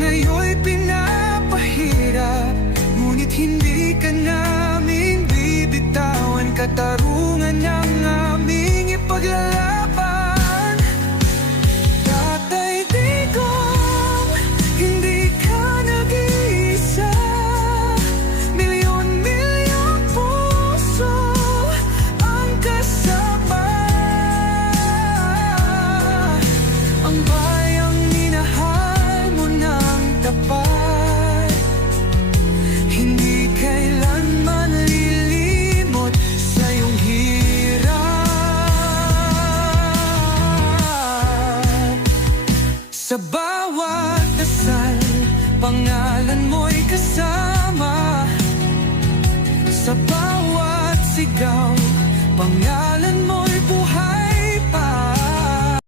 ngayon'y pinapahirap, ngunit hindi ka namin bibitawan. Katarungan ang aming ipaglalaban. Tatay Digong, hindi ka nag-iisa. Milyon-milyong puso ang kasama. Ang bayang minahal mo ng tapat, hindi kailanman lilimot sa iyong hirap. Sa bawat dasal, pangalan mo'y kasama. Sa bawat sigaw,